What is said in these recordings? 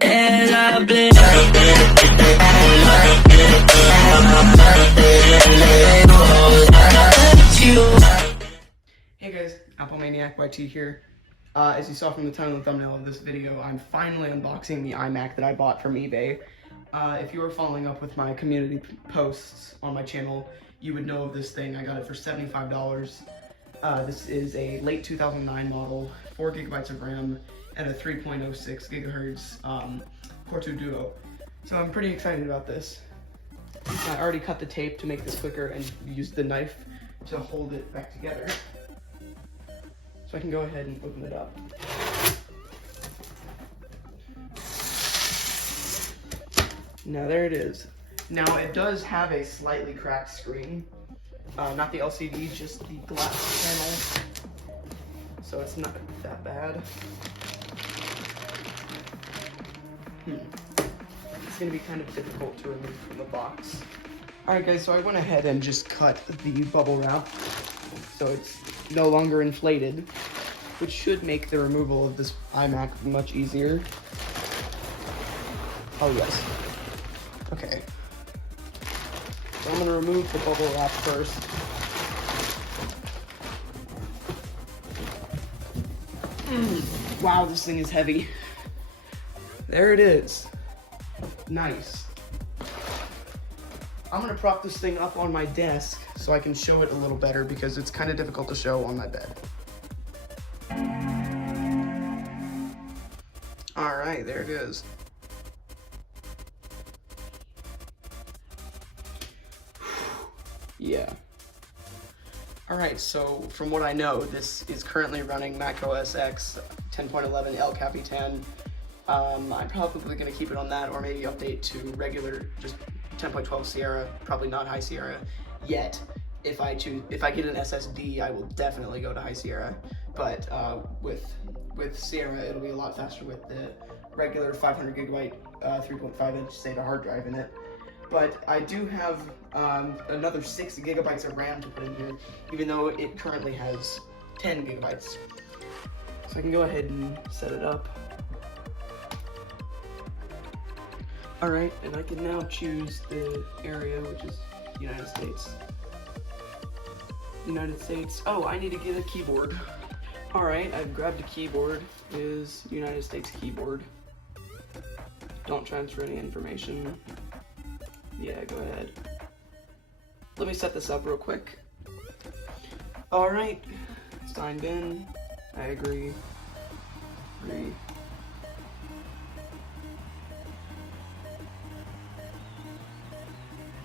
as I blend. Hey guys, Apple Maniac YT here. As you saw from the title and thumbnail of this video, I'm finally unboxing the iMac that I bought from eBay. If you were following up with my community posts on my channel, you would know of this thing. I got it for $75. This is a late 2009 model, 4 gigabytes of RAM, and a 3.06 gigahertz Core 2 Duo. So I'm pretty excited about this. I already cut the tape to make this quicker and used the knife to hold it back together. So I can go ahead and open it up. Now there it is. Now it does have a slightly cracked screen. Not the LCD, just the glass panel. So it's not that bad. It's gonna be kind of difficult to remove from the box. Alright guys, so I went ahead and just cut the bubble wrap so it's no longer inflated, which should make the removal of this iMac much easier. Oh yes. Okay. So I'm gonna remove the bubble wrap first. Wow, this thing is heavy. There it is. Nice. I'm gonna prop this thing up on my desk so I can show it a little better because it's kind of difficult to show on my bed. All right, there it is. Yeah. All right, so from what I know, this is currently running Mac OS X 10.11 El Capitan. I'm probably gonna keep it on that or maybe update to regular, just 10.12 Sierra, probably not High Sierra yet. If I get an SSD, I will definitely go to High Sierra. But with Sierra, it'll be a lot faster with the regular 500 gigabyte 3.5 inch SATA hard drive in it. But I do have another 6 gigabytes of RAM to put in here, even though it currently has 10 gigabytes. So I can go ahead and set it up. All right, and I can now choose the area, which is United States. United States. Oh, I need to get a keyboard. All right, I've grabbed a keyboard. It is United States keyboard. Don't transfer any information. Yeah, go ahead. Let me set this up real quick. All right, signed in. I agree. Agree.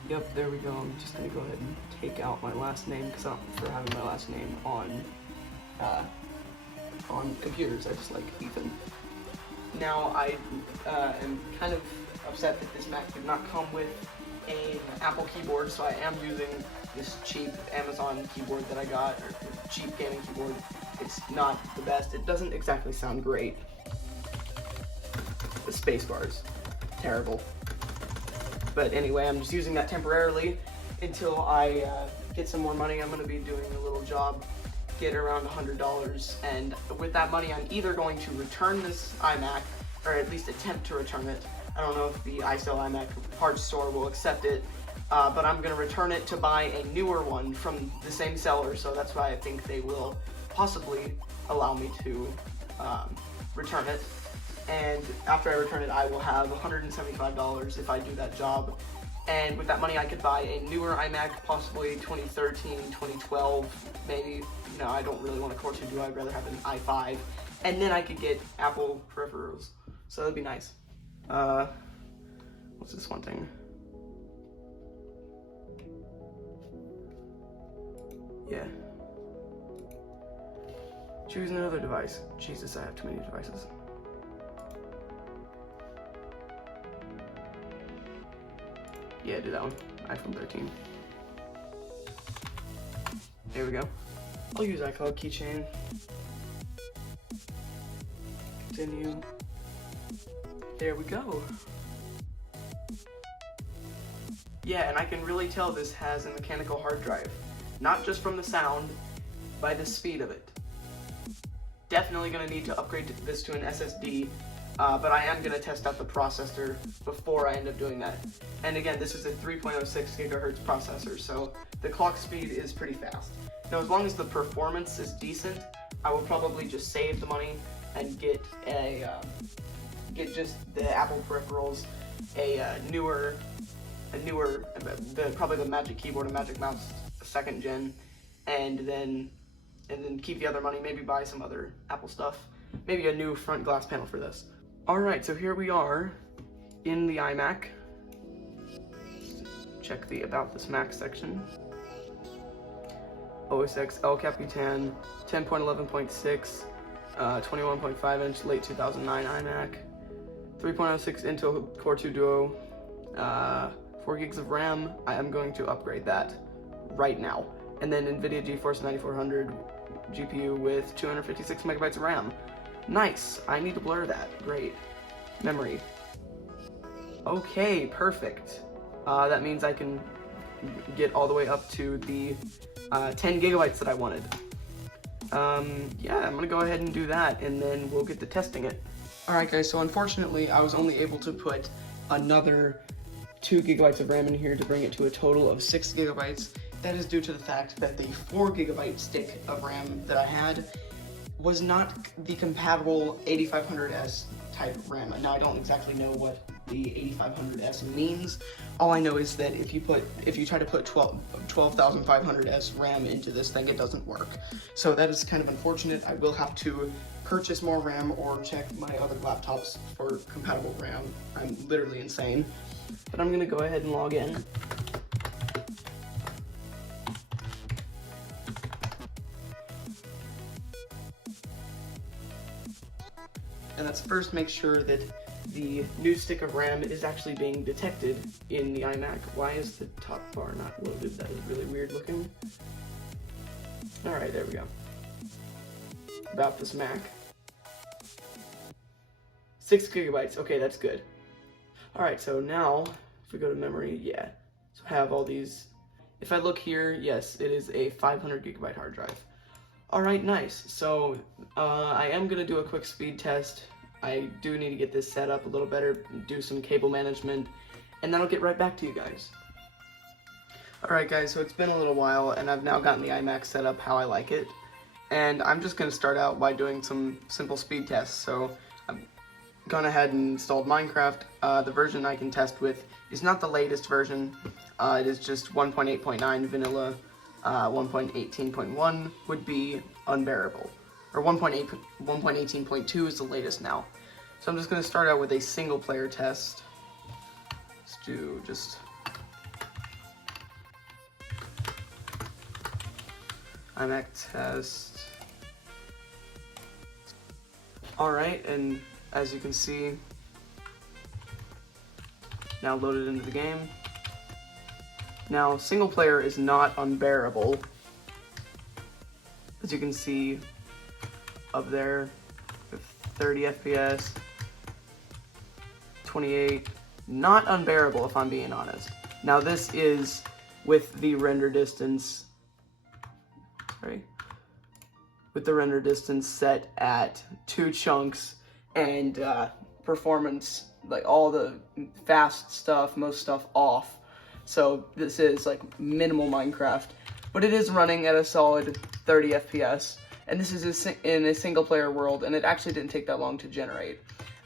Yep, there we go. I'm just gonna go ahead and take out my last name because I don't prefer having my last name on computers. I just like Ethan. Now I am kind of upset that this Mac did not come with an Apple keyboard, so I am using this cheap Amazon keyboard that I got, or cheap gaming keyboard. It's not the best. It doesn't exactly sound great. The space bars, terrible. But anyway, I'm just using that temporarily until I get some more money. I'm going to be doing a little job, get around $100, and with that money, I'm either going to return this iMac, or at least attempt to return it. I don't know if the iSell iMac parts store will accept it, but I'm going to return it to buy a newer one from the same seller, so that's why I think they will possibly allow me to return it. And after I return it, I will have $175 if I do that job. And with that money, I could buy a newer iMac, possibly 2013, 2012, maybe. No, I don't really want a Core 2 Duo, I'd rather have an i5. And then I could get Apple peripherals, so that'd be nice. What's this one thing? Yeah. Choose another device. Jesus, I have too many devices. Yeah, do that one. iPhone 13. There we go. I'll use iCloud keychain. Continue. There we go. Yeah, and I can really tell this has a mechanical hard drive. Not just from the sound, by the speed of it. Definitely gonna need to upgrade this to an SSD but I am going to test out the processor before I end up doing that. And again, this is a 3.06 gigahertz processor, so the clock speed is pretty fast. Now, as long as the performance is decent, I will probably just save the money and get just the Apple peripherals, probably the Magic Keyboard and Magic Mouse 2nd gen, and then keep the other money, maybe buy some other Apple stuff, maybe a new front glass panel for this. Alright, so here we are in the iMac. Check the About This Mac section. OS X El Capitan, 10.11.6, 21.5 inch late 2009 iMac, 3.06 Intel Core 2 Duo, 4 gigs of RAM. I am going to upgrade that right now. And then NVIDIA GeForce 9400 GPU with 256 megabytes of RAM. Nice. I need to blur that. Great. Memory. Okay, perfect. That means I can get all the way up to the 10 gigabytes that I wanted. Yeah, I'm gonna go ahead and do that, and then we'll get to testing it. Alright guys, so unfortunately I was only able to put another 2 gigabytes of RAM in here to bring it to a total of 6 gigabytes. That is due to the fact that the 4 gigabyte stick of RAM that I had was not the compatible 8500S type RAM. Now I don't exactly know what the 8500S means. All I know is that if you try to put 12,500S RAM into this thing, it doesn't work. So that is kind of unfortunate. I will have to purchase more RAM or check my other laptops for compatible RAM. I'm literally insane. But I'm gonna go ahead and log in. And let's first make sure that the new stick of RAM is actually being detected in the iMac. Why is the top bar not loaded? That is really weird looking. Alright, there we go. About This Mac. 6 gigabytes, okay, that's good. Alright, so now, if we go to memory, yeah. So I have all these. If I look here, yes, it is a 500 gigabyte hard drive. Alright, nice. So, I am going to do a quick speed test. I do need to get this set up a little better, do some cable management, and then I'll get right back to you guys. Alright guys, so it's been a little while, and I've now gotten the iMac set up how I like it. And I'm just going to start out by doing some simple speed tests. So, I've gone ahead and installed Minecraft. The version I can test with is not the latest version. It is just 1.8.9 vanilla. 1.18.1 would be unbearable, or 1.18.2 is the latest now. So I'm just going to start out with a single player test. Let's do just iMac test. Alright, and as you can see, now loaded into the game. Now, single player is not unbearable. As you can see up there, with 30 FPS, 28, not unbearable if I'm being honest. Now this is with the render distance, with the render distance set at 2 chunks and performance, like all the fast stuff, most stuff off. So this is like minimal Minecraft, but it is running at a solid 30 FPS, and this is in a single player world, and it actually didn't take that long to generate.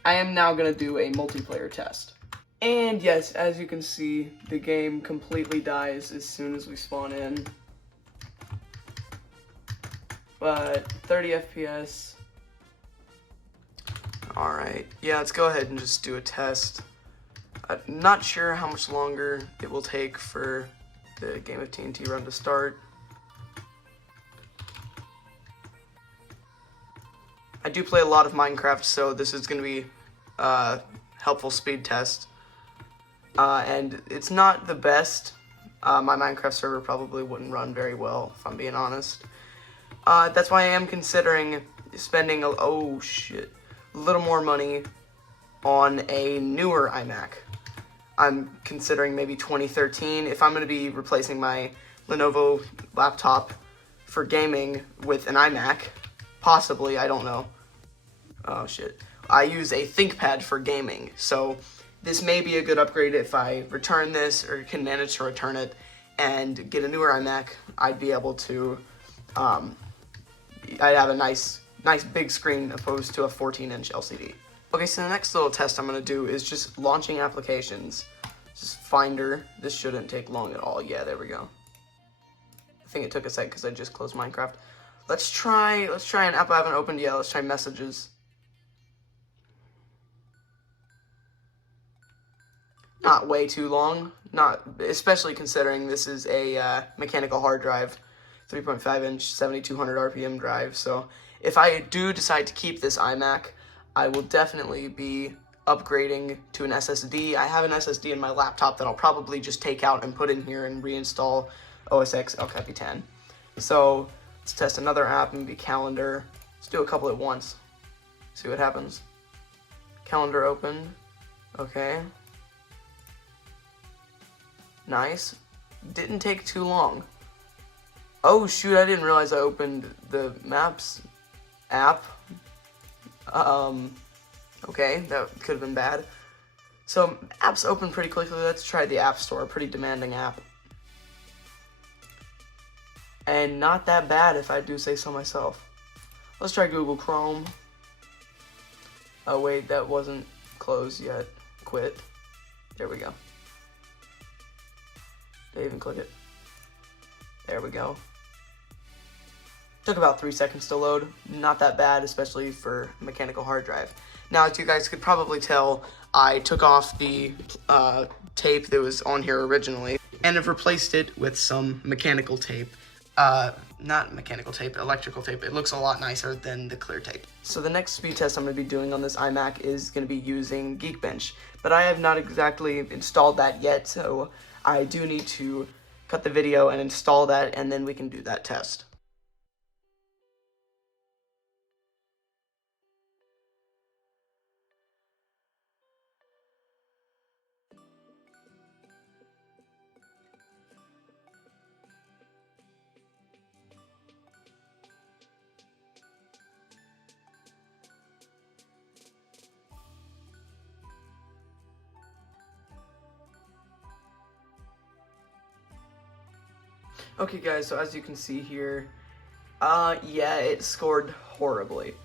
I am now going to do a multiplayer test. And yes, as you can see, the game completely dies as soon as we spawn in. But 30 FPS. Alright, yeah, let's go ahead and just do a test. I'm not sure how much longer it will take for the Game of TNT run to start. I do play a lot of Minecraft, so this is going to be a helpful speed test. And it's not the best. My Minecraft server probably wouldn't run very well, if I'm being honest. That's why I am considering spending a little more money on a newer iMac. I'm considering maybe 2013 if I'm going to be replacing my Lenovo laptop for gaming with an iMac. Possibly, I don't know. Oh shit. I use a ThinkPad for gaming, so this may be a good upgrade if I return this or can manage to return it and get a newer iMac. I'd be able to, I'd have a nice big screen opposed to a 14-inch LCD. Okay, so the next little test I'm going to do is just launching applications. Just Finder. This shouldn't take long at all. Yeah, there we go. I think it took a sec because I just closed Minecraft. Let's try an app I haven't opened yet. Let's try Messages. Not way too long. Not especially considering this is a mechanical hard drive, 3.5-inch, 7,200 RPM drive. So if I do decide to keep this iMac, I will definitely be upgrading to an SSD. I have an SSD in my laptop that I'll probably just take out and put in here and reinstall OS X El Capitan. So let's test another app, maybe Calendar. Let's do a couple at once. See what happens. Calendar open. Okay. Nice. Didn't take too long. Oh shoot, I didn't realize I opened the Maps app. Okay, that could have been bad. So, apps open pretty quickly. Let's try the App Store, pretty demanding app. And not that bad if I do say so myself. Let's try Google Chrome. Oh wait, that wasn't closed yet. Quit. There we go. Did I even click it? There we go. Took about 3 seconds to load. Not that bad, especially for a mechanical hard drive. Now, as you guys could probably tell, I took off the tape that was on here originally and have replaced it with some mechanical tape. Not mechanical tape, electrical tape. It looks a lot nicer than the clear tape. So the next speed test I'm going to be doing on this iMac is going to be using Geekbench, but I have not exactly installed that yet, so I do need to cut the video and install that, and then we can do that test. Okay guys, so as you can see here, yeah, it scored horribly.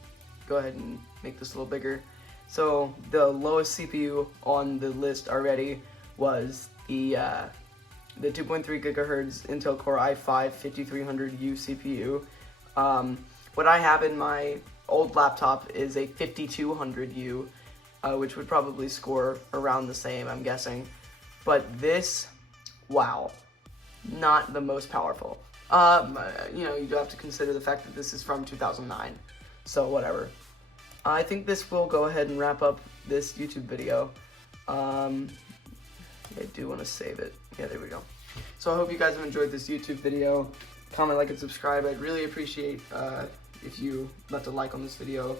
Go ahead and make this a little bigger. So the lowest CPU on the list already was the 2.3 gigahertz Intel Core i5 5300U CPU. What I have in my old laptop is a 5200U, which would probably score around the same, I'm guessing. But this, wow. Not the most powerful. You know, you do have to consider the fact that this is from 2009, so whatever. I think this will go ahead and wrap up this YouTube video. I do want to save it. Yeah, there we go. So I hope you guys have enjoyed this YouTube video. Comment, like, and subscribe. I'd really appreciate if you left a like on this video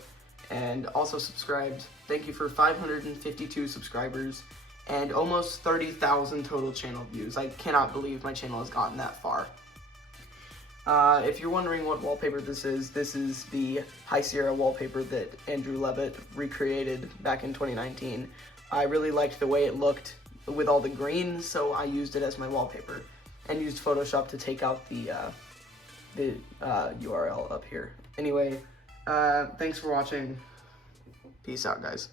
and also subscribed. Thank you for 552 subscribers. And almost 30,000 total channel views. I cannot believe my channel has gotten that far. If you're wondering what wallpaper this is the High Sierra wallpaper that Andrew Levitt recreated back in 2019. I really liked the way it looked with all the green, so I used it as my wallpaper. And used Photoshop to take out the URL up here. Anyway, thanks for watching. Peace out, guys.